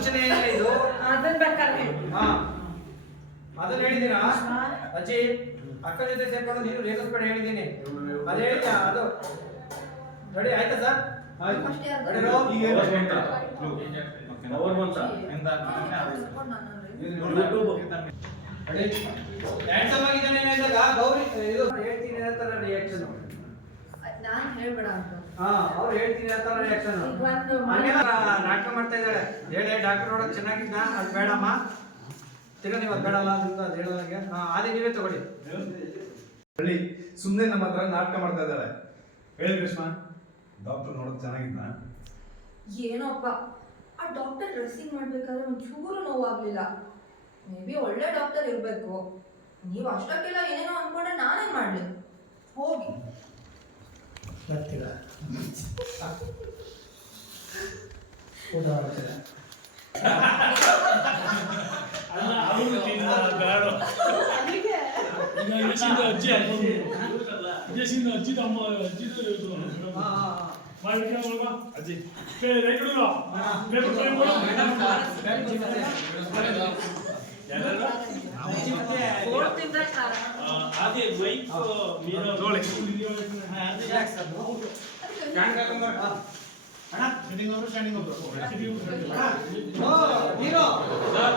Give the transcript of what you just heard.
ಸೂಚನೆ ಇದು? ಅದನ್ನ ಬೇಕಾದ್ರೆ. ಹಾ. ಅದನ್ನ ಅಜ್ಜಿ ಅಕ್ಕ ಜೊತೆ ಸೇರ್ಕೊಂಡು ನೀನು ರೇಖಿಸ್ಬೇಡ ಹೇಳಿದ್ದೀನಿ. ಅದೇ ಹೇಳಿದ್ಯಾ? ಅದು. ರೆಡಿ ಆಯ್ತಾ ಸರ್? ಗೌರಿ ಇದು ಹೇಳ್ತೀನಿ ರಿಯಾಕ್ಷನ್ ಹೇಳ್ಬೇಡ ಅಂತ. ಹಾ ಅವ್ರು ಹೇಳ್ತೀನಿ ಅಂತಾರ ರಿಯಾಕ್ಷನ್ ಒಂದು ನಾಟಕ ಮಾಡ್ತಾ ಇದ್ದಾಳೆ ಹೇಳಿ ಡಾಕ್ಟರ್ ನೋಡಕ್ ಚೆನ್ನಾಗಿದ್ನ? ಅದು ಬೇಡಮ್ಮ. ತಿರ್ಗಾ ನೀವು ಅದು ಬೇಡಲ್ಲ ಅಂತ ಅದು ಹೇಳೋದಾಗೆ ಹಾ ಅದೇ ನೀವೇ ತಗೊಳ್ಳಿ. ಹೇಳಿ ಸುಮ್ಮನೆ ನಮ್ಮ ಹತ್ರ ನಾಟಕ ಮಾಡ್ತಾ ಇದ್ದಾರೆ. ಹೇಳಿ ಕೃಷ್ಣ ಡಾಕ್ಟರ್ ನೋಡಕ್ ಚೆನ್ನಾಗಿದ್ನ? ಏನೋಪ್ಪ ಆ ಡಾಕ್ಟರ್ ಡ್ರೆಸ್ಸಿಂಗ್ ಮಾಡ್ಬೇಕಾದ್ರೆ ಒಂಚೂರು ನೋವಾಗ್ಲಿಲ್ಲ. ಮೇ ಬಿ ಒಳ್ಳೆ ಡಾಕ್ಟರ್ ಇರಬೇಕು. ನೀವು ಅಷ್ಟಕ್ಕೆಲ್ಲ ಏನೇನೋ ಅನ್ಕೊಂಡ್ರೆ ನಾನೇನ್ ಮಾಡ್ಲಿ. ಬರ್ತೀರ ಊಟ ಮಾಡ್ತೀರ ಅಲ್ಲ ಅವ್ರು ತಿನ್ನೋದು ಬೇಡ ಅದಕ್ಕೆ ಈಗ ಯಶಿಂದ ಅಜ್ಜಿ ಯಶಿಂದ ಅಜ್ಜಿ ತಮ್ಮ ಅಜ್ಜಿದು ಇದು ಹಾ ಹಾ ಹಾ ಮಾಡ್ಲಿಕ್ಕೆ ಒಳಗ ಅಜ್ಜಿ ಪೇ ರೈಟ್ ಬಿಡು అది వైఫ్ మీరు రోలే స్టాండ్ కాకుండా అన్న sitting over standing over hero sir